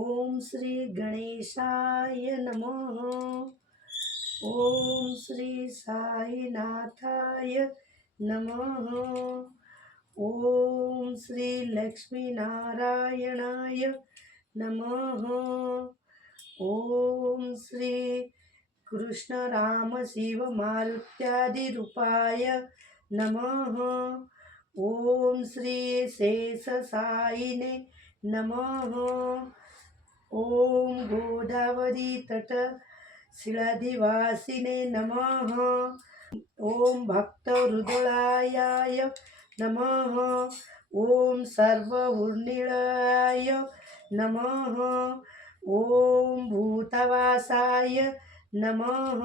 ओम श्री गणेशाय नमः। ओम श्री साईनाथाय नमः। ओम श्री लक्ष्मीनारायणाय नमः। ओम श्री कृष्ण राम शिव मारुत्यादिरूपाय नमः। ओम श्री शेष साईने नमः। ओम गोदावरी तट शिलाधिवासिने नमः। ओम भक्त हृदयाय नमः। ओम सर्वउर्निळाय नमः। ओम भूतवासाय नमः।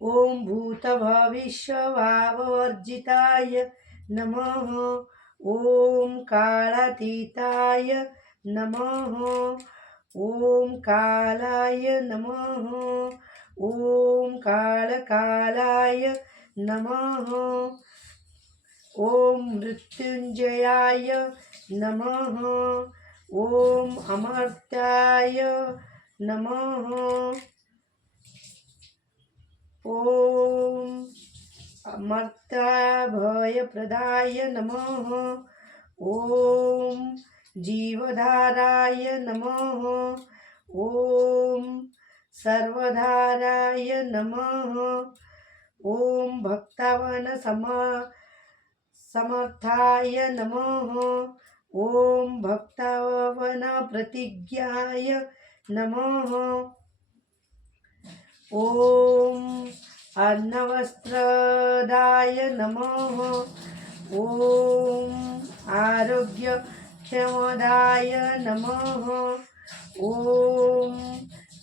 ओम भूतभविष्यवावर्जिताय नमः। ओम कालातीताय नमः। ओम कालाय नमः। ओम कालकालाय नमः। ओम मृत्युंजयाय नमः। ओम अमर्त्याय नमः। ओम अमर्त्याभयप्रदाय नमः। ओम जीवधाराय नमः। ओम सर्वधाराय नमः। ओम भक्तावन समर्थाय नमः। ओम भक्तावन प्रतिज्ञाय नमः। ओम अन्नवस्त्रदाय नमः। ओम आरोग्यक्षमदाय नमः। ओम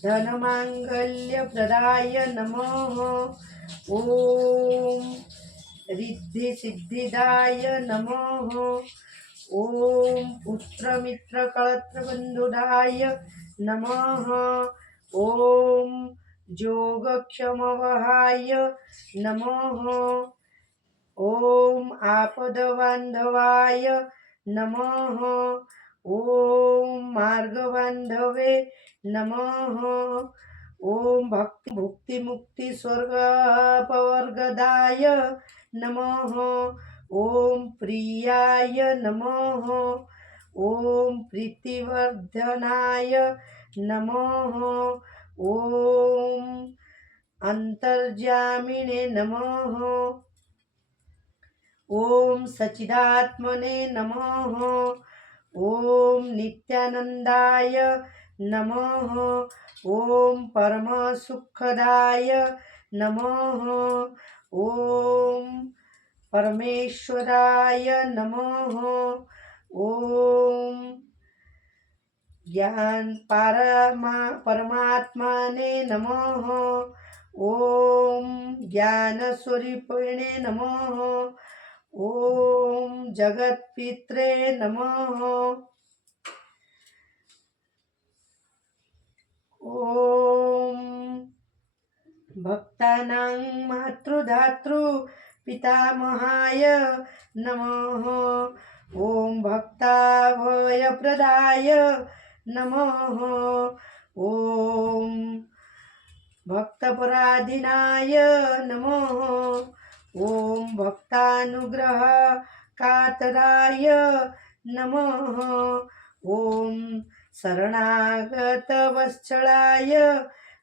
धनमांगल्यप्रदाय नमः। ओम रिद्धिसिद्धिदाय नमः। ओम पुत्रमित्रकळत्रबन्धुदाय नमः। ओम योगक्षमवहाय नमः। ओम आपदबांधवाय नमः। ओम मार्गबांधवे नमः। ओम भुक्तिमुक्ती स्वर्गपवर्गदाय नमः। ओम प्रियाय नमः। ओम प्रीतिवर्धनाय नमः। ओम अंतर्जामिने नमः। ओम सच्चिदात्मने नमः। ओम नित्यानंदाय नमः। ओम परमसुखदाय नमः। ओम परमेश्वराय नमः। ओम ज्ञान परमात्माने नमः। ओम ज्ञानस्वरूपिणे नमः। ओम जगत्पित्रे नमः। ओम भक्तानां मातृधातृ पितामहाय नमः। ओम भक्ताभयप्रदाय नमः। ओम भक्तपराधीनाय नमः। ओम भक्तानुग्रह कातराय नमः। ओम शरणागतवत्सलाय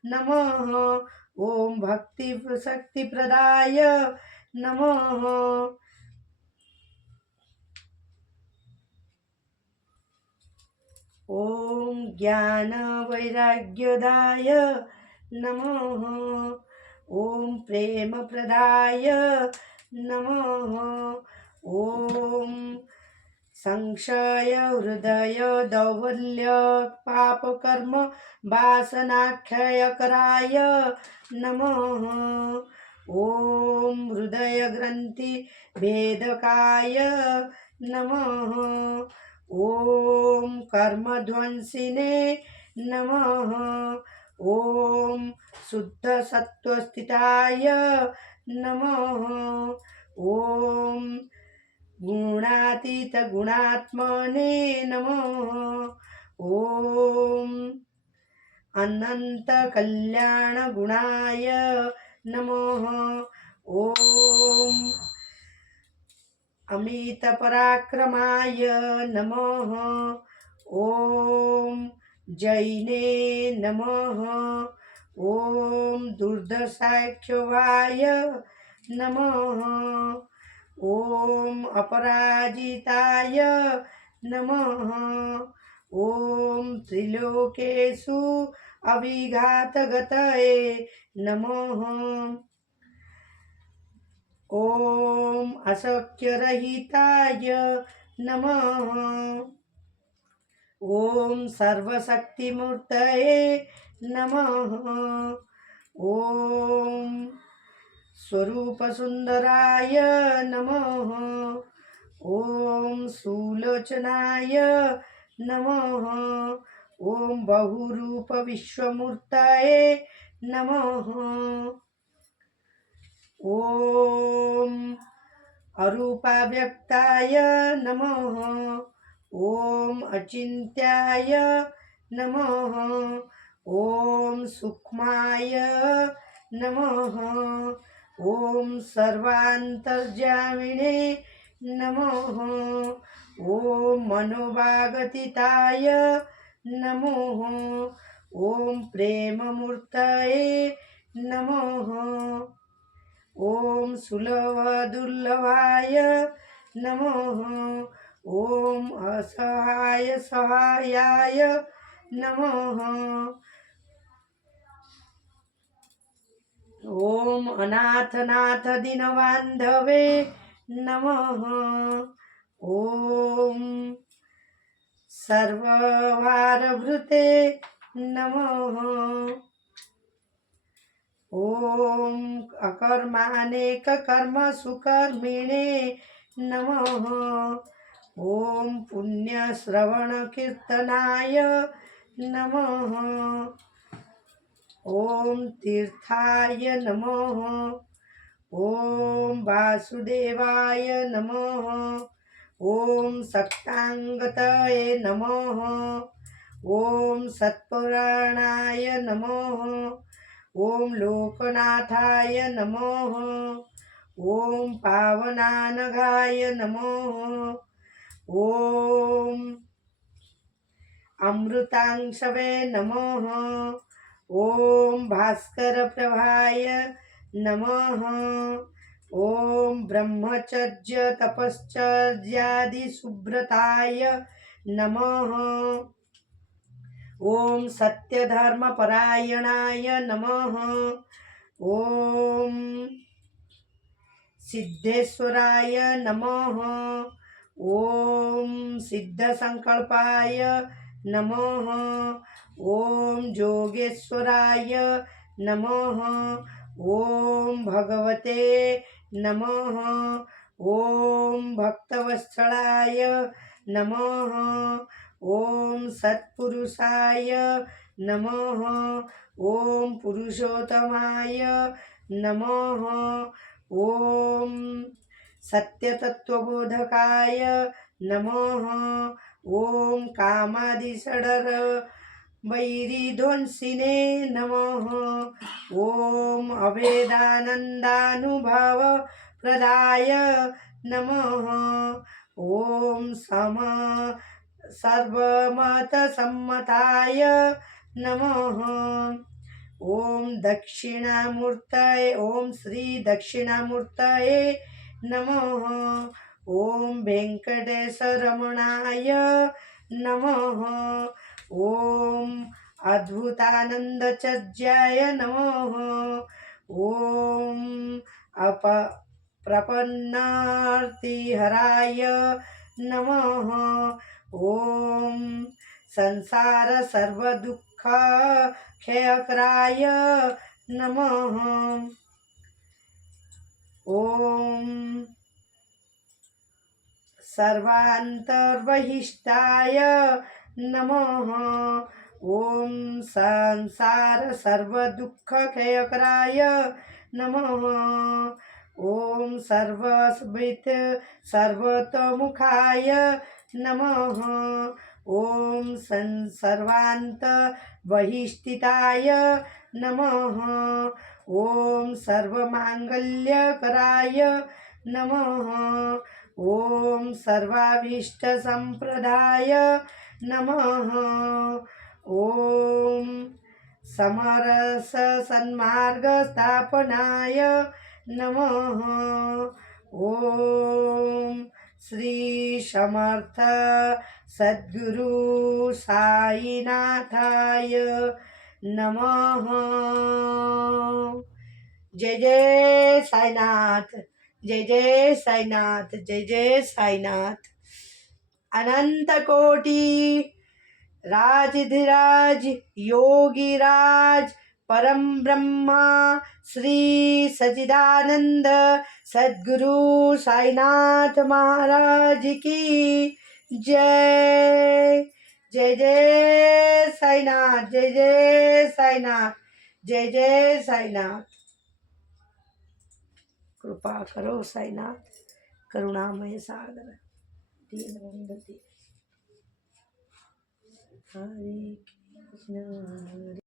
नमः। ओम भक्तिशक्तिप्रदाय नमः। ओम ज्ञानवैराग्यदाय नमः। ओम प्रेमप्रदाय नमः। ओम संशय हृदय दौर्बल्य पापकर्म वासनाक्षयकराय नमः। ओम हृदय ग्रंथि भेदकाय नमः। ओम कर्मध्वंसिने नमः। ओम शुद्ध सत्वस्थिताय नमः। ओम गुणातीत गुणात्मने नमः। अनन्तकल्याणगुणाय नमः। ॐ अमितपराक्रमाय नमः। ॐ जैने नमः। ॐ दुर्दशाख्यवाय नमः। ॐ अपराजिताय नमः। ॐ त्रिलोकेषु अविघातगतये नमः। ॐ अशक्यरहिताय नमः। ॐ सर्वशक्तिमूर्तये नमः। ॐ स्वरूपसुन्दराय नमः। ॐ सुलोचनाय नमः। ॐ बहुरूपविश्वमूर्तये नमः। ॐ अरूपाव्यक्ताय नमः। ॐ अचिन्त्याय नमः। ॐ सूक्ष्माय नमः। ॐ सर्वान्तर्यामिने नमः। ॐ मनोभागतीताय नमः। ॐ प्रेममूर्तये नमः। ॐ सुलभदुर्लभाय नमः। ॐ असहायसहायाय नमः। ॐ अनाथनाथ दीनबान्धवे नमः। ॐ सर्वभारभृते नमः। ॐ अकर्मानेककर्मसुकर्मिणे नमः। ॐ पुण्यश्रवणकीर्तनाय नमः। ॐ तीर्थाय नमः। ॐ वासुदेवाय नमः। ॐ सक्ताङ्गतये नमः। ॐ सत्पुराणाय नमः। ॐ लोकनाथाय नमः। ॐ पावनानघाय नमः। ॐ अमृतांशवे नमः। ॐ भास्करप्रभाय नमः। ॐ ब्रह्मचर्य तपश्चर्यादिसुब्रताय नमः। ॐ सत्यधर्मपरायणाय नमः। ॐ सिद्धेश्वराय नमः। ॐ सिद्धसंकल्पाय नमः। ॐ जोगेश्वराय नमः। ॐ भगवते नमः। ॐ भक्तवत्सलाय नमः। ॐ सत्पुरुषाय नमः। ॐ पुरुषोत्तमाय नमः। ॐ सत्यतत्त्वबोधकाय नमः। ॐ कामादिषडर वैरिध्वंसिने नमः। ॐ अभेदानन्दानुभवप्रदाय नमः। ॐ सर्वमतसम्मताय नमः। ॐ दक्षिणामूर्तये ॐ श्री दक्षिणामूर्तये नमः। ॐ वेङ्कटेशरमणाय नमः। ॐ अद्भुतानन्दचर्याय नमः। ॐ प्रपन्नार्तिहराय नमः। ॐ संसार सर्वदुःखक्षयकराय नमः। ॐ सर्वान्तर्बहिष्टाय नमः। ॐ संसार सर्वदुःखक्षयकराय नमः। ॐ सर्वस्मित सर्वतोमुखाय नमः। ओम सर्वांत बहिस्थिताय नमः. ओम सर्वमांगल्यकराय नमः. ओम सर्वाभीष्टसंप्रदाय नमः. ओम समरस सन्मार्ग स्थापनाय नमः. ओम श्री समर्थ सद्गुरु साईनाथाय नमः. जय जय साईनाथ, जय जय साईनाथ, जय जय साईनाथ. अनंत कोटि राजधिराज योगीराज परम ब्रह्मा श्री सच्चिदानंद सद्गुरु साईनाथ महाराज की जय. जय जय साईनाथ, जय जय साईनाथ, जय जय साईनाथ. कृपा करो साईनाथ, करुणामय सागर दीनबंधु हरे कृष्ण.